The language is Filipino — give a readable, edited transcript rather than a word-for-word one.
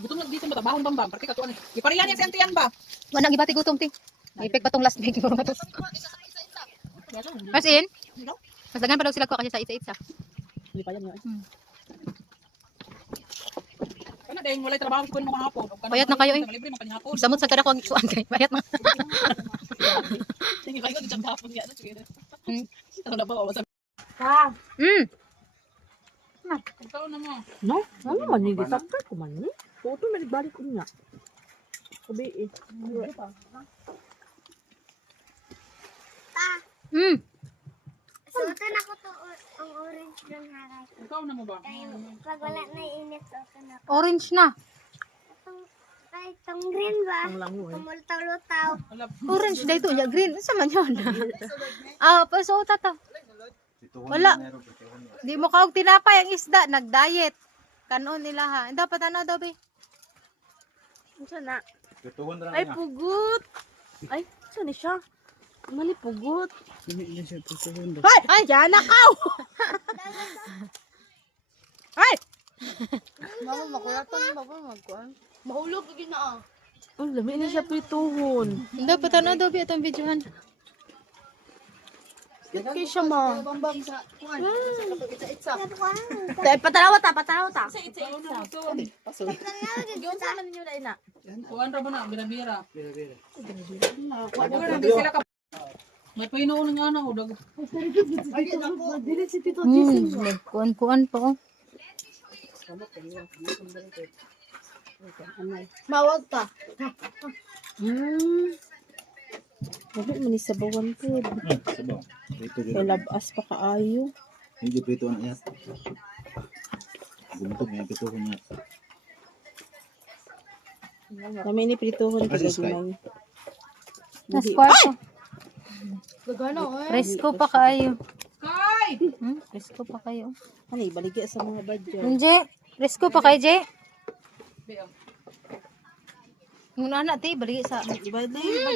Gutom na dito ba bahon bambam. Parte ka tuan. Ipariyan yan si Auntie yan ba? Wala gibati gutom ti. Ipek pa tong last week. As in? Mas dagan pa daw sila ko kasi sa isa-isa. Hindi pa yan nga. Kana dahil walay trabaho ko ng mga hapon. Bayat na kayo eh. Libre man hapon. Samot sa kada ko ang isuan kay. Bayat na. Sige kayo dito hapon ya. Ano na ba wasa? Ikaw na mo. No? Ano man hindi sakta ko man ni? Photo man balik ko niya. Sabi eh. Suotan ako to ang orange ng haray. Ikaw na mo ba? Pag wala na init, suotan ako. Orange na. Kahit itong green ba? Ang lango eh. Kumultaw-lutaw. Orange dito ya green. Sa man yun? Ah, pasuot ta. Wala. Di mo kaog tinapay ang isda, nag-diet. Kanon nila ha. Dapat ano daw be? Unsa na? Tutuhon ra Ay niya. pugot. Ay, saan ni siya? Mali pugot. Hindi siya tutuhon daw. Ay, ay, diyan na ka. Ay. Mama makulatan ba magkuan? Mahulog lagi na ah. Oh, lami ni siya prituhon. Dapat ano daw be itong videohan. Kay siya ma. Bambam sa kuan. Dahil patarawa ta. Pasoy. Yung sa man niyo na ina. Kuan ra ba na bira-bira. Bira-bira. Kuan ra di sila ka. May painuon nga na udag. Kuan pa oh. Mawag ka. Sabi man ni sabawan ko. Sabaw. Prito Kay gyud. labas pa kaayo. Hindi prito na yan. Guntog yan prituhon niya. Kami ni prituhon ko As is gagmay. Nas kwarto. Gagano Presko pa kayo. Kay! Presko pa kayo. Ano ibaligya sa mga badyo. Unje, presko pa kayo, Je. Be. Muna na, te, balik sa... Ibaligya.